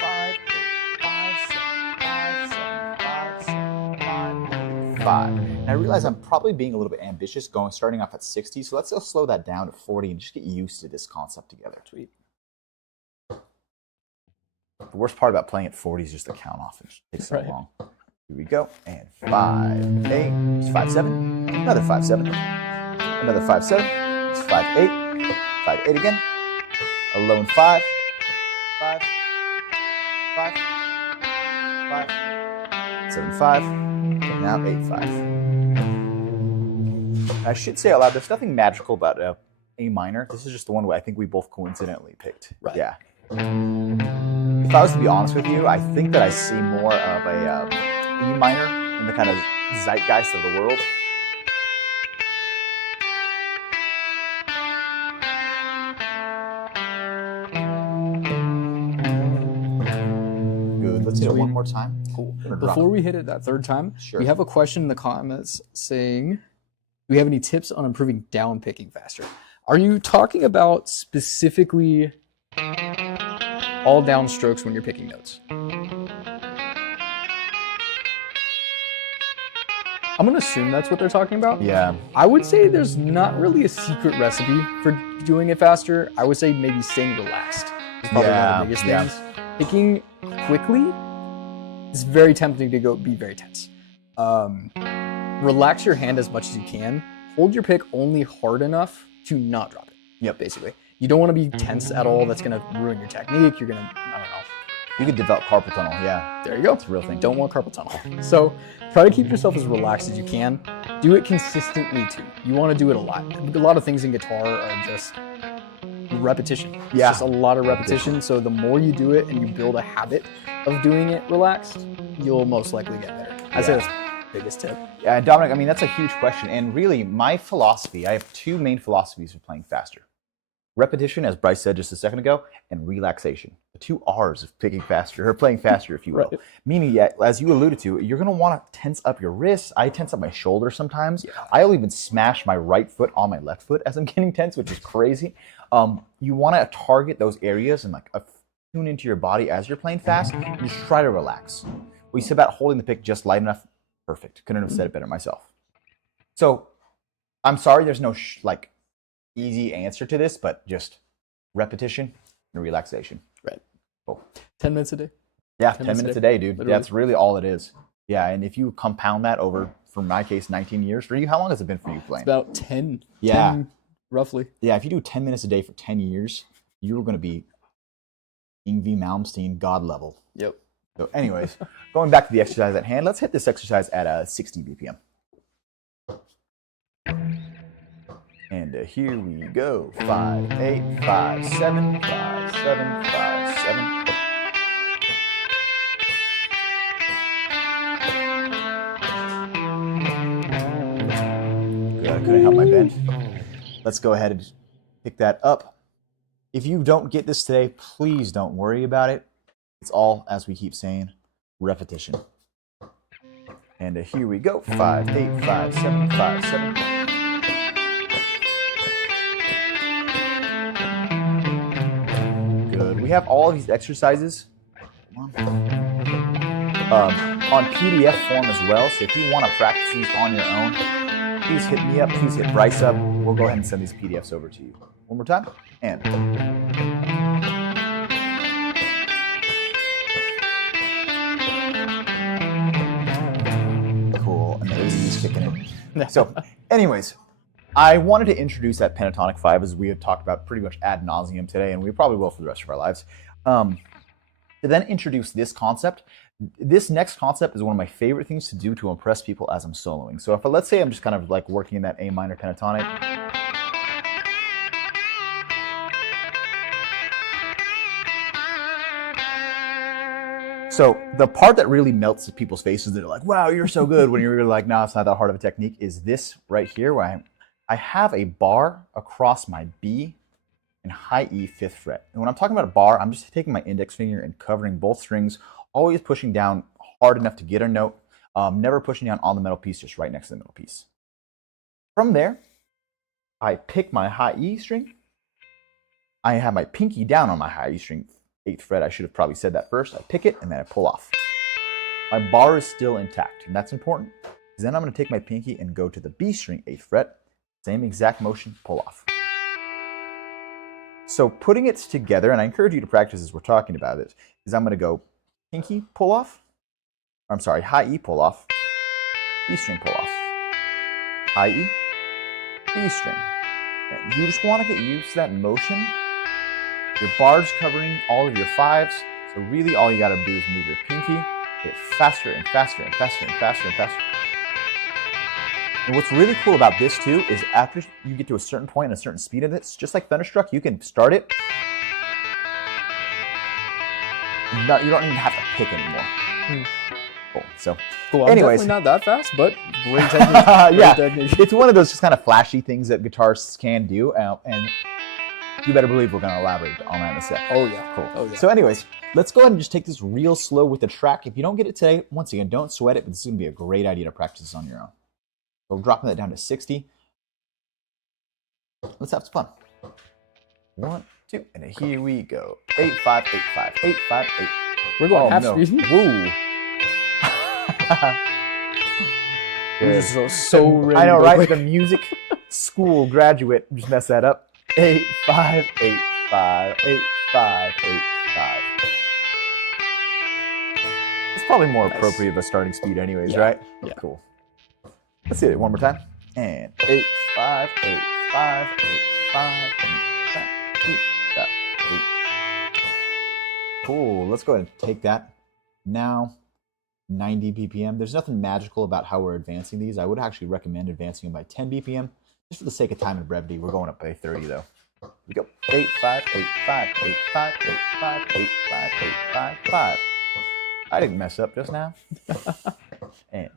5-8, 5-7, 5-7, 5-7, 5. And I realize I'm probably being a little bit ambitious starting off at 60, so let's just slow that down to 40 and just get used to this concept together. Sweet. The worst part about playing at 40 is just the count off. It takes so long. Here we go. And 5-8, it's 5-7, another 5-7, another 5-7, it's 5-8, 5-8 again, a low and 5, 5, 5, 5, 7-5, and now 8-5. I should say out loud, there's nothing magical about A minor. This is just the one I think we both coincidentally picked. Right. Yeah. If I was to be honest with you, I think that I see more of a E minor in the kind of zeitgeist of the world. Good. Let's hit it one more time. Cool. Gonna drop Before it. we hit it that third time, Sure. we have a question in the comments saying, do we have any tips on improving down picking faster? Are you talking about specifically all down strokes when you're picking notes? I'm going to assume that's what they're talking about. Yeah. I would say there's not really a secret recipe for doing it faster. I would say maybe staying relaxed is probably one of the biggest Yeah. things. Picking quickly is very tempting to be very tense. Relax your hand as much as you can. Hold your pick only hard enough to not drop it. Yep. Basically. You don't want to be tense at all. That's going to ruin your technique. You're going to, I don't know. You could develop carpal tunnel. Yeah. There you go. It's a real thing. Don't want carpal tunnel. So try to keep yourself as relaxed as you can. Do it consistently too. You want to do it a lot. A lot of things in guitar are just repetition. It's Yeah. just a lot of repetition. So the more you do it and you build a habit of doing it relaxed, you'll most likely get better. I'd say Yeah. that's the biggest tip. Yeah, Dominic, I mean, that's a huge question. And really, my philosophy, I have two main philosophies for playing faster. Repetition, as Bryce said just a second ago, and relaxation. The two R's of picking faster, or playing faster, if you will. Right. Meaning, yeah, as you alluded to, you're going to want to tense up your wrists. I tense up my shoulder sometimes. Yeah. I'll even smash my right foot on my left foot as I'm getting tense, which is crazy. You want to target those areas and like tune into your body as you're playing fast. And just try to relax. We said about holding the pick just light enough. Perfect. Couldn't have said it better myself. So, I'm sorry there's no easy answer to this, but just repetition and relaxation. Right. Cool. 10 minutes a day. Yeah, 10 10 minutes a day, dude. Literally. That's really all it is. Yeah, and if you compound that over, for my case, 19 years. For you, how long has it been for you playing? It's about 10. Yeah. 10, roughly. Yeah, if you do 10 minutes a day for 10 years, you're going to be Yngwie Malmsteen God level. Yep. So anyways, going back to the exercise at hand, let's hit this exercise at 60 BPM. And here we go. 5, 8, 5, 7, 5, 7, 5, 7. Good, I couldn't help my bend. Let's go ahead and pick that up. If you don't get this today, please don't worry about it. It's all, as we keep saying, repetition. And here we go. 5, 8, 5, 7, 5, 7. Good. We have all of these exercises on PDF form as well. So if you want to practice these on your own, please hit me up. Please hit Bryce up. We'll go ahead and send these PDFs over to you. One more time. And cool. And the AD's kicking in. So, anyways, I wanted to introduce that pentatonic 5 as we have talked about pretty much ad nauseum today, and we probably will for the rest of our lives. To then introduce this concept. This next concept is one of my favorite things to do to impress people as I'm soloing. So if let's say I'm just kind of like working in that A minor pentatonic. So the part that really melts people's faces, they're like, wow, you're so good, when you're like, no, it's not that hard of a technique, is this right here, where I have a bar across my B and high E 5th fret. And when I'm talking about a bar, I'm just taking my index finger and covering both strings, always pushing down hard enough to get a note, never pushing down on the middle piece, just right next to the middle piece. From there, I pick my high E string. I have my pinky down on my high E string, 8th fret. I should have probably said that first. I pick it and then I pull off. My bar is still intact, and that's important. Because then I'm going to take my pinky and go to the B string, 8th fret. Same exact motion, pull off. So putting it together, and I encourage you to practice as we're talking about it, is I'm going to go pinky, pull off. I'm sorry, high E, pull off. E string, pull off. High E, B string. And you just want to get used to that motion. Your bar's covering all of your 5s, so really all you got to do is move your pinky, get faster and faster and faster and faster and faster. And what's really cool about this too is after you get to a certain point and a certain speed of this, just like Thunderstruck, you can start it No, you don't even have to pick anymore. Hmm. Cool. So, Cool. I'm anyways. definitely not that fast, but great technique. Great Yeah. technique. It's one of those just kind of flashy things that guitarists can do, and you better believe we're going to elaborate on that in a sec. Oh yeah. Cool. Oh yeah. So anyways, let's go ahead and just take this real slow with the track. If you don't get it today, once again, don't sweat it, but this is going to be a great idea to practice this on your own. So dropping that down to 60. Let's have some fun. 1, 2, and here we go. 8, 5, 8, 5, 8, 5, 8. We're going half no. speed. Woo. We're just so ready. I know, to go right? quick. The music school graduate just messed that up. 8, 5, 8, 5, 8, 5, 8, 5. It's probably more Nice. appropriate of a starting speed anyways, Yeah. right? Yeah. Cool. Let's see it one more time. And 8, 5, 8, 5, 8, 5, 8, 5, 8, 5, 8. Cool. Let's go ahead and take that. Now, 90 BPM. There's nothing magical about how we're advancing these. I would actually recommend advancing them by 10 BPM. Just for the sake of time and brevity, we're going up by 30 though. Here we go. 8, 5, 8, 5, 8, 5, 8, 5, 8, 5, 8, 5, 5. I didn't mess up just now. And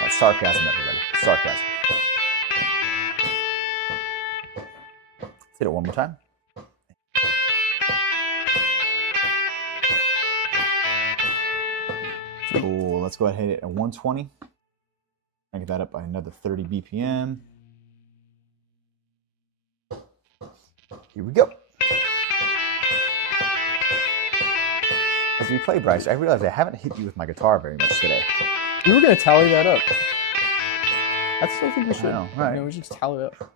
that's sarcasm, everybody. Sarcasm. Let's hit it one more time. Cool. Let's go ahead and hit it at 120. Crank that up by another 30 BPM. Here we go. As we play, Bryce, I realize I haven't hit you with my guitar very much today. We were gonna tally that up. I still think we should. know, right. No, we should just tally it up.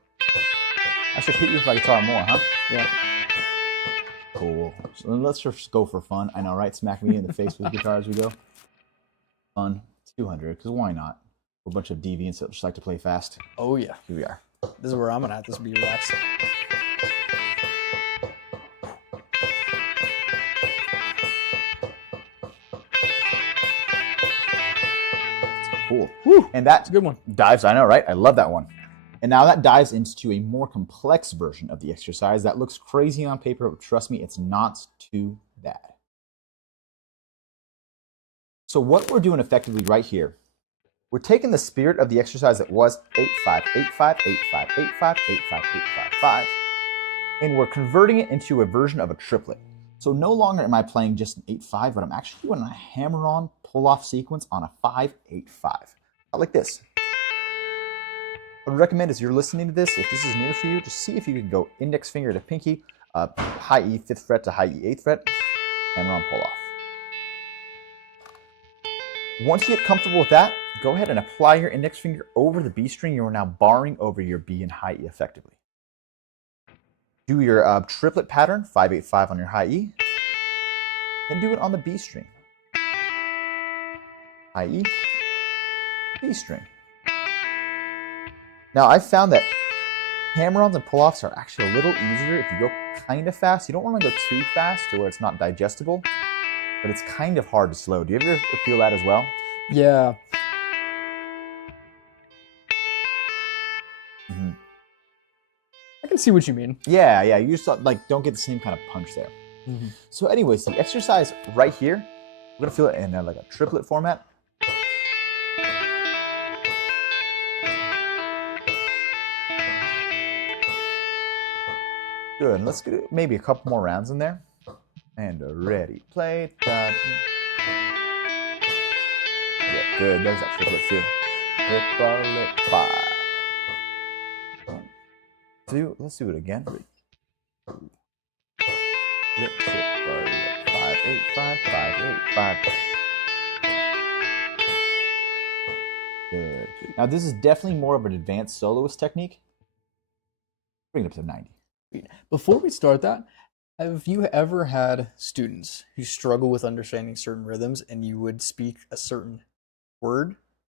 I should hit you with my guitar more, huh? Yeah. Cool. So then let's just go for fun. I know, right? Smack me in the face with the guitar as we go. Fun. 200, because why not? We're a bunch of deviants that just like to play fast. Oh yeah. Here we are. This is where I'm gonna have to be relaxed. Cool. Woo. And that It's a good one. dives, I know, right? I love that one. And now that dives into a more complex version of the exercise that looks crazy on paper, but trust me, it's not too bad. So what we're doing effectively right here, we're taking the spirit of the exercise that was 8, 5, 8, 5, 8, 5, 8, 5, 8, 5, 8, 5, 5, and we're converting it into a version of a triplet. So no longer am I playing just an 8, 5, but I'm actually doing a hammer-on pull-off sequence on a 5, 8, 5. Like this. What I would recommend is you're listening to this, if this is new for you, just see if you can go index finger to pinky, high E 5th fret to high E 8th fret, hammer-on pull-off. Once you get comfortable with that, go ahead and apply your index finger over the B string. You are now barring over your B and high E effectively. Do your triplet pattern, 5, 8, 5 on your high E, then do it on the B string. High E, B string. Now, I've found that hammer-ons and pull-offs are actually a little easier if you go kind of fast. You don't want to go too fast to where it's not digestible, but it's kind of hard to slow. Do you ever feel that as well? Yeah. Mm-hmm. I can see what you mean. Yeah, you just like don't get the same kind of punch there. Mm-hmm. So anyways, the exercise right here, we're gonna feel it in like a triplet format. Good, and let's get maybe a couple more rounds in there. And ready, play. Yeah, good, there's that triplet feel. Triplet 5. 1, 2, let's do it again. Triplet 5, 8, 5, 5, 8, 5. Good. Now this is definitely more of an advanced soloist technique. Bring it up to 90. Before we start that, have you ever had students who struggle with understanding certain rhythms and you would speak a certain word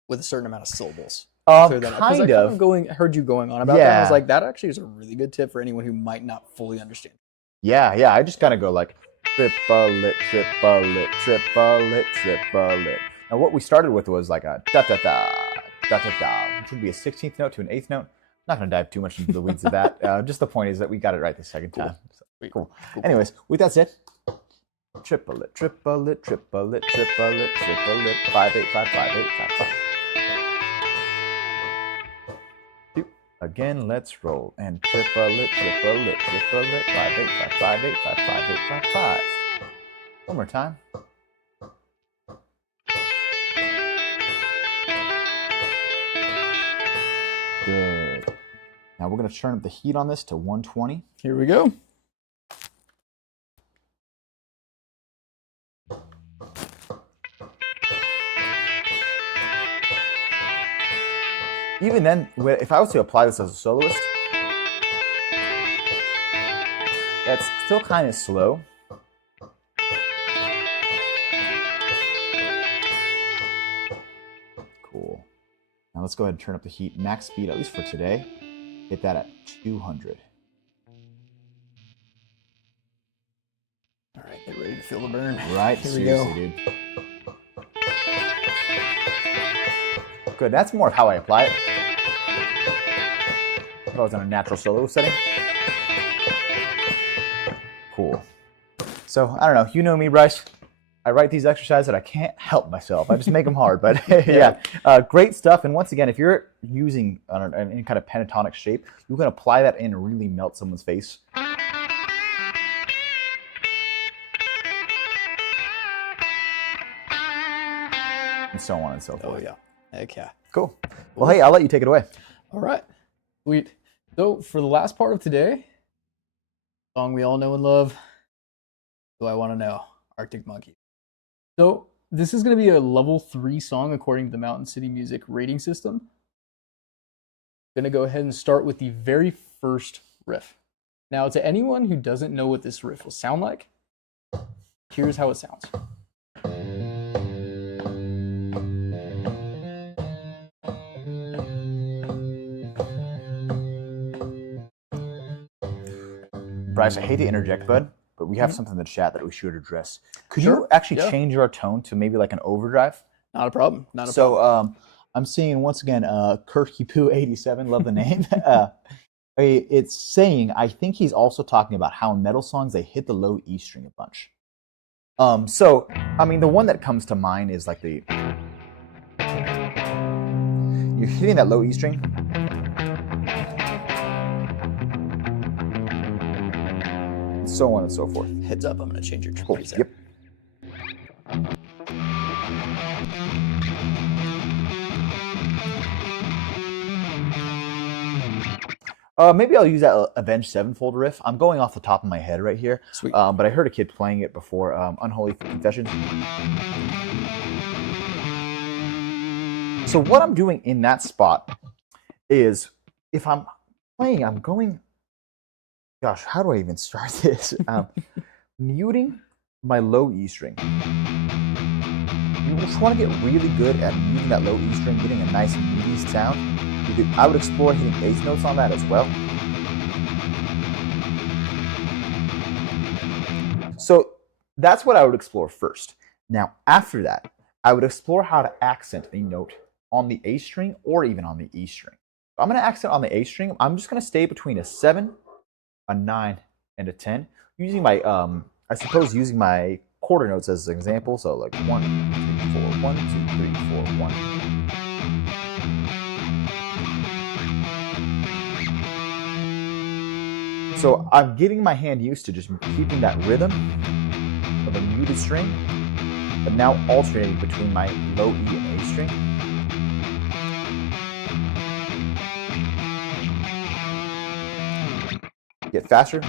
with a certain amount of syllables? Clear that up? 'Cause Kind I of. heard you going on about that. And I was Yeah. like, that actually is a really good tip for anyone who might not fully understand. Yeah, I just kind of go like triplet, triplet, triplet, triplet. Now what we started with was like a da-da-da, da-da-da, which would be a 16th note to an 8th note. Not going to dive too much into the weeds of that. Just the point is that we got it right the second time. So, cool. Cool. Anyways, with that said, triple it, triple it, triple it, triple it, triple it. 5 8 5 5 8 5 5. Again, let's roll and triple it, triple it, triple it. 5 8 5 5 8 5 5 8 5 5. One more time. Good. Now we're going to turn up the heat on this to 120. Here we go. Even then, if I was to apply this as a soloist, it's still kind of slow. Cool. Now let's go ahead and turn up the heat. Max speed, at least for today, hit that at 200. All right, get ready to feel the burn. Right, Here we go. seriously, dude. Good, that's more of how I apply it. If I was in a natural solo setting. Cool. So, I don't know, you know me, Bryce. I write these exercises that I can't help myself. I just make them hard, but yeah. Great stuff. And once again, if you're using any kind of pentatonic shape, you can apply that in and really melt someone's face. And so on and so forth. Oh, yeah. Heck yeah. Cool. Well, hey, I'll let you take it away. All right. Sweet. So for the last part of today, song we all know and love, Do I Want to Know? Arctic Monkeys. So this is going to be a level 3 song according to the Mountain City Music rating system. I'm going to go ahead and start with the very first riff. Now, to anyone who doesn't know what this riff will sound like, here's how it sounds. Bryce, I hate to interject, bud, but we have something in the chat that we should address. Could Sure. you actually Yeah. change our tone to maybe like an overdrive? Not a problem. Not a So I'm seeing once again, Kirky Poo 87, love the name. It's saying, I think he's also talking about how in metal songs they hit the low E string a bunch. So, I mean, the one that comes to mind is like you're hitting that low E string. So on and so forth. Heads up, I'm going to change your Cool. preset. Yep. Maybe I'll use that Avenged Sevenfold riff. I'm going off the top of my head right here. Sweet. But I heard a kid playing it before, Unholy Confessions. So what I'm doing in that spot is, if I'm playing, I'm going, gosh, how do I even start this? Muting my low E string. You just want to get really good at muting that low E string, getting a nice muty sound. I would explore hitting bass notes on that as well. So that's what I would explore first. Now, after that, I would explore how to accent a note on the A string or even on the E string. So I'm going to accent on the A string. I'm just going to stay between a 7, a 9, and a 10. Using my, I suppose using my quarter notes as an example. So like 1, 2, 4, 1, 2, 3, 4, 1. So I'm getting my hand used to just keeping that rhythm of a muted string, but now alternating between my low E and A string. Get faster.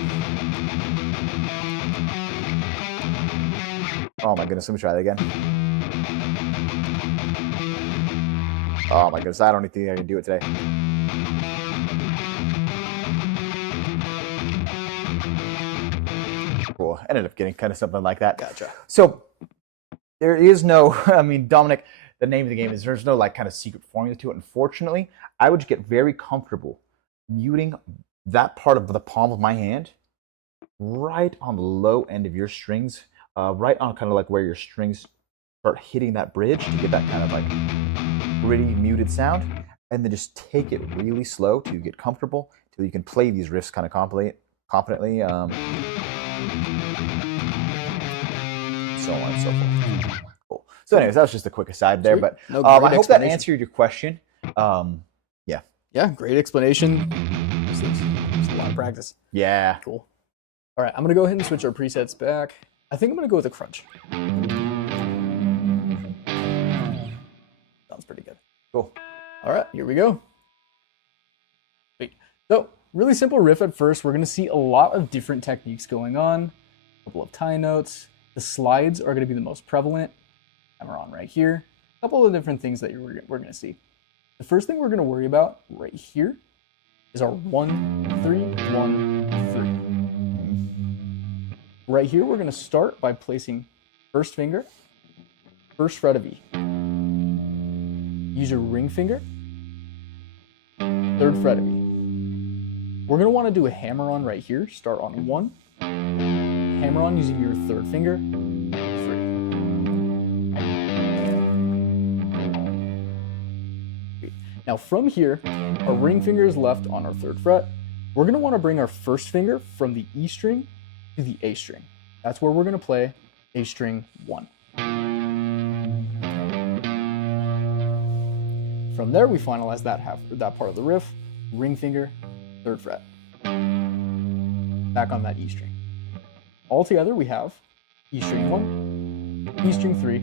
Oh my goodness, let me try that again. Oh my goodness, I don't think I can do it today. Cool. Ended up getting kind of something like that. Gotcha. So there is no, I mean, Dominic, the name of the game is there's no like kind of secret formula to it. Unfortunately, I would just get very comfortable muting that part of the palm of my hand right on the low end of your strings, right on kind of like where your strings start hitting that bridge to get that kind of like gritty muted sound, and then just take it really slow till you get comfortable, till you can play these riffs kind of confidently. so on and so forth. Cool. So anyways, that was just a quick aside there, Sweet. but No, I great hope that explanation. answered your question. Yeah, great explanation. Just a lot of practice. Yeah. Cool. All right, I'm gonna go ahead and switch our presets back. I think I'm gonna go with a crunch. Sounds pretty good. Cool. All right, here we go. Sweet. So, really simple riff at first. We're gonna see a lot of different techniques going on. A couple of tie notes. The slides are gonna be the most prevalent. Hammer on right here. A couple of different things that we're gonna see. The first thing we're gonna worry about right here is our 1, 3, 1, 3. Right here, we're gonna start by placing first finger, first fret of E. Use your ring finger, third fret of E. We're gonna wanna do a hammer on right here. Start on 1, hammer on using your third finger, 3. Now from here, our ring finger is left on our third fret. We're gonna wanna bring our first finger from the E string to the A string. That's where we're gonna play A string 1. From there, we finalize that part of the riff. Ring finger, third fret. Back on that E string. All together, we have E string 1, E string 3,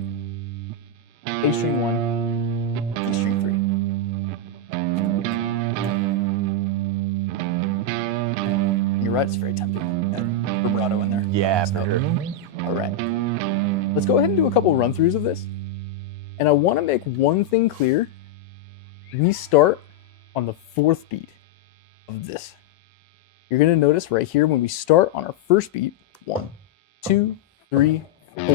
A string 1, E string 3. You're right, it's very tempting. Got vibrato in there. Yeah, So, for sure. all right. Let's go ahead and do a couple run-throughs of this. And I want to make one thing clear. We start on the 4th beat of this. You're going to notice right here when we start on our first beat, 1, 2, 3, 4.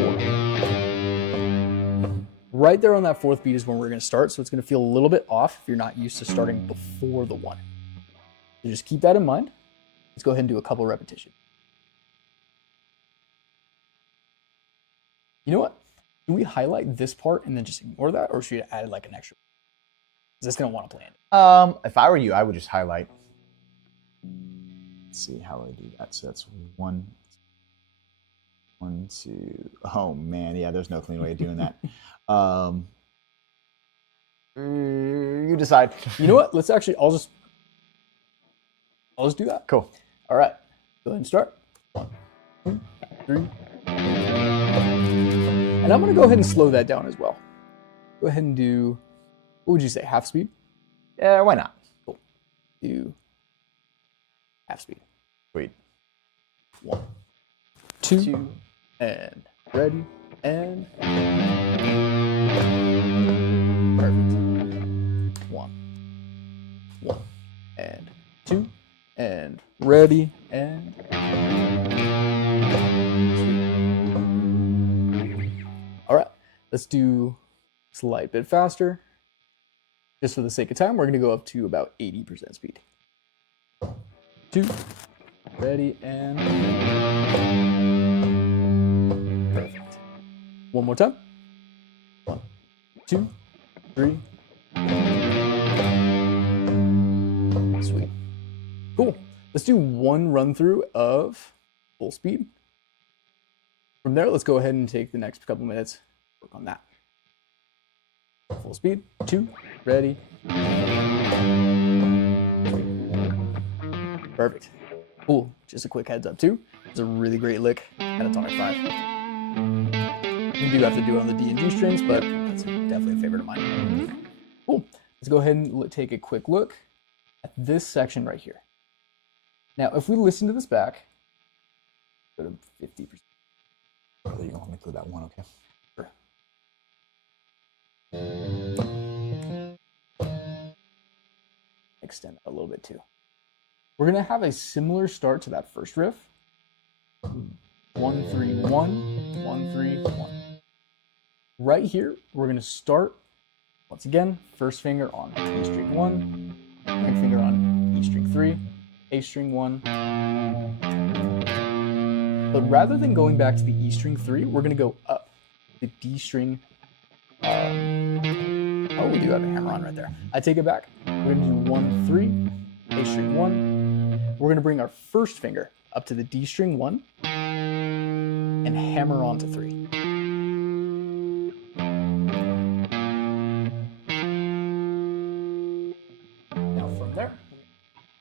Right there on that 4th beat is when we're going to start, so it's going to feel a little bit off if you're not used to starting before the 1. So just keep that in mind. Let's go ahead and do a couple repetitions. You know what? Do we highlight this part and then just ignore that, or should we add like an extra? Is this gonna want to play it? If I were you, I would just highlight. Let's see how I do that. So that's 1, 2. Oh man, yeah. There's no clean way of doing that. You decide. You know what? Let's actually. I'll just do that. Cool. All right. Go ahead and start. 1, 2, 3. And I'm gonna go ahead and slow that down as well. Go ahead and do. What would you say? Half speed? Yeah, why not? Cool. Do half speed. Sweet. 1, 2, and ready, and perfect. 1, and 2, and ready, and sweet. All right, let's do a slight bit faster. Just for the sake of time, we're going to go up to about 80% speed. 2, ready, and perfect. One more time. 1, 2, 3. Sweet. Cool. Let's do one run through of full speed. From there, let's go ahead and take the next couple minutes, work on that. Full speed, 2, ready. Perfect. Cool. Just a quick heads up too. It's a really great lick, pentatonic 5. You do have to do it on the D and G strings, but that's definitely a favorite of mine. Cool. Let's go ahead and take a quick look at this section right here. Now, if we listen to this back, go to 50%. Oh, you don't want me to include that one, okay? Sure. Extend that a little bit too. We're gonna have a similar start to that first riff. 1, 3, 1, 1, 3, 1. Right here, we're gonna start once again. First finger on A string 1, ring finger on E string 3, A string 1. But rather than going back to the E string 3, we're gonna go up the D string. Oh, we do have a hammer on right there. I take it back. We're gonna do 1, 3, A string 1. We're gonna bring our first finger up to the D string 1 and hammer on to 3.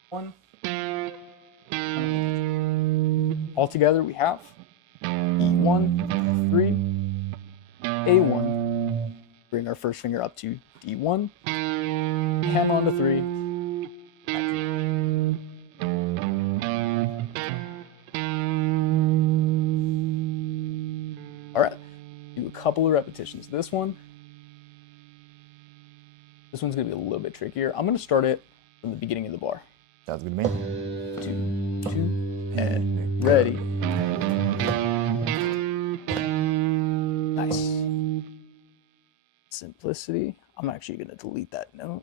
1. Altogether, we have E1, 3, A1. Bring our first finger up to D1. Hammer on the 3. All right, do a couple of repetitions. This one's going to be a little bit trickier. I'm going to start it from the beginning of the bar. Sounds good to me. 2, 2, and ready. Nice. Simplicity. I'm actually going to delete that note.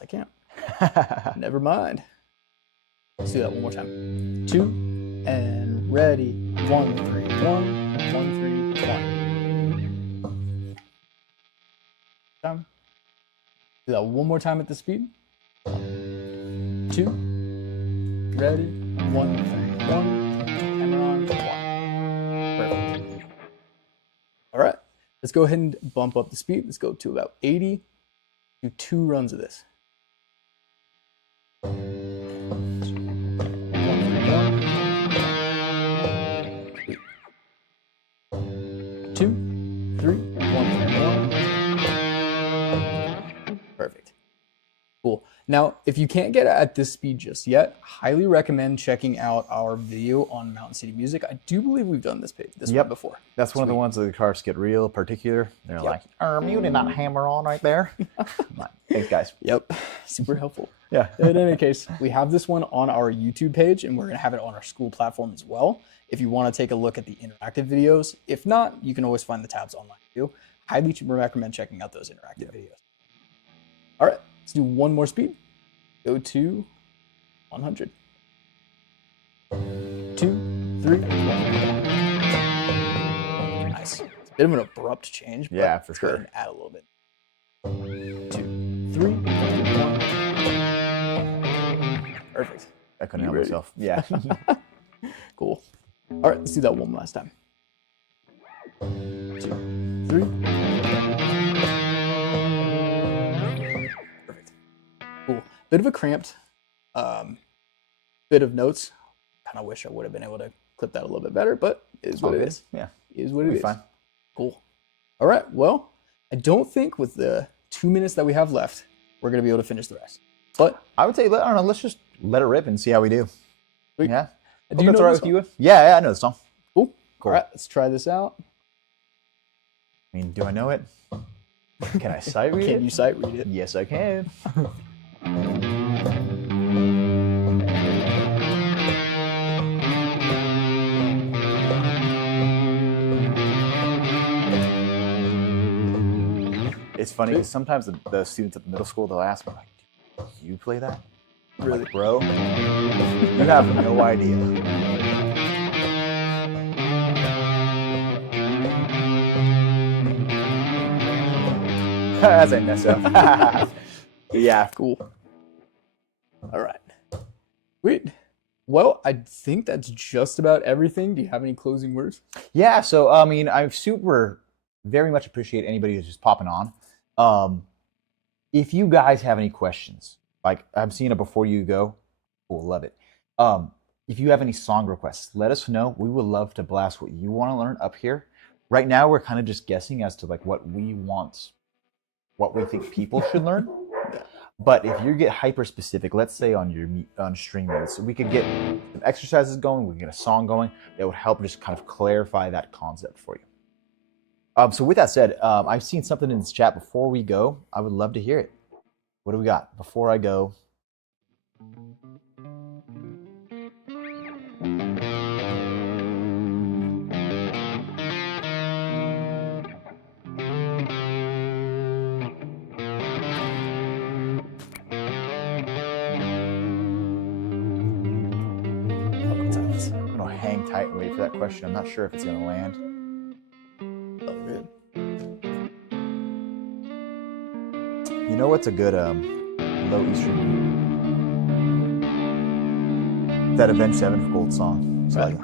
I can't. Never mind. Let's do that one more time. 2, and ready. 1, 3, 1, 1, 3, 1. Time. Do that one more time at the speed. 2, ready, 1, 3, 1, hammer on, 1. Perfect. All right, let's go ahead and bump up the speed. Let's go to about 80. Do 2 runs of this. 1, 3, 1. 2, 3, 1, 1. Perfect. Cool. Now, if you can't get it at this speed just yet, highly recommend checking out our video on Mountain City Music. I do believe we've done this one before. That's one of the ones that the cars get real particular. They're like, you did not hammer on right there. Thanks, guys. Yep. Super helpful. Yeah. In any case, we have this one on our YouTube page, and we're going to have it on our school platform as well. If you want to take a look at the interactive videos. If not, you can always find the tabs online too. Highly recommend checking out those interactive videos. All right. Let's do one more speed. Go to 100. 2, 3, 1. Nice. It's a bit of an abrupt change, but Yeah, for let's go ahead sure. and add a little bit. 2, 3, 1. Perfect. I couldn't You help ready? myself. Yeah. Cool. All right, let's do that one last time. 2, 3. Perfect. Cool. Bit of a cramped bit of notes. Kind of wish I would have been able to clip that a little bit better, but it is what All it good. is. Yeah. It is what it It'll be is. fine. Cool. All right. Well, I don't think with the 2 minutes that we have left, we're going to be able to finish the rest. But I would say, I don't know, let's just let it rip and see how we do. Sweet. Yeah. do Hope you that's know all right this with one? you? Yeah, I know the song. Cool. Cool. All right, let's try this out. I mean, do I know it? Can I sight read it? Can you sight read it? Yes, I can. It's funny because sometimes the students at the middle school, they'll ask me, like, do you play that? I'm Really? like, bro, you have no idea. As I mess up. Yeah. Cool. All right. Sweet. Well, I think that's just about everything. Do you have any closing words? Yeah, so I mean, I very much appreciate anybody who's just popping on. If you guys have any questions, like I'm seeing it before you go, we'll love it. If you have any song requests, let us know. We would love to blast what you want to learn up here. Right now, we're kind of just guessing as to like what we want, what we think people should learn. But if you get hyper specific, let's say on stream modes, so we could get some exercises going, we can get a song going that would help just kind of clarify that concept for you. So with that said, I've seen something in this chat before we go. I would love to hear it. What do we got before I go? I'm gonna hang tight and wait for that question. I'm not sure if it's gonna land. Oh, good. You know what's a good low E string? That Avenged Sevenfold song. So Right.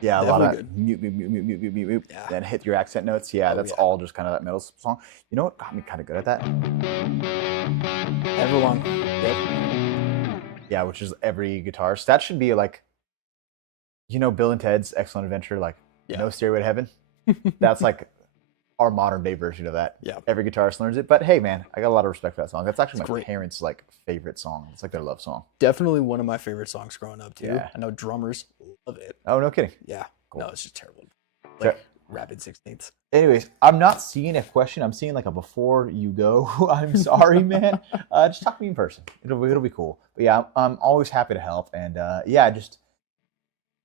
Yeah, a lot of Definitely that mute, Yeah. then hit your accent notes. Yeah, Oh, that's yeah. all just kind of that middle song. You know what got me kind of good at that? Everyone. Yep. Yeah, which is every guitar. So that should be like, Bill and Ted's Excellent Adventure, like Yeah. No Stairway to Heaven. That's like our modern day version of that. Yeah. Every guitarist learns it. But hey, man, I got a lot of respect for that song. That's actually It's my great. parents' like favorite song. It's like their love song. Definitely one of my favorite songs growing up too. Yeah. I know drummers love it. Oh, no kidding. Yeah. Cool. No, it's just terrible. So- Like rapid 16ths. Anyways, I'm not seeing a question. I'm seeing like a before you go. I'm sorry, man. Just talk to me in person. It'll be cool. But yeah, I'm always happy to help. And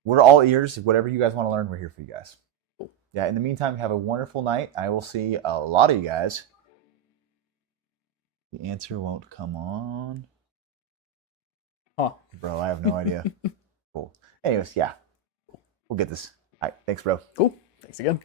we're all ears. Whatever you guys want to learn, we're here for you guys. Cool. Yeah. In the meantime, have a wonderful night. I will see a lot of you guys. The answer won't come on. Huh. Bro, I have no idea. Cool. Anyways, yeah. We'll get this. All right. Thanks, bro. Cool. Thanks again.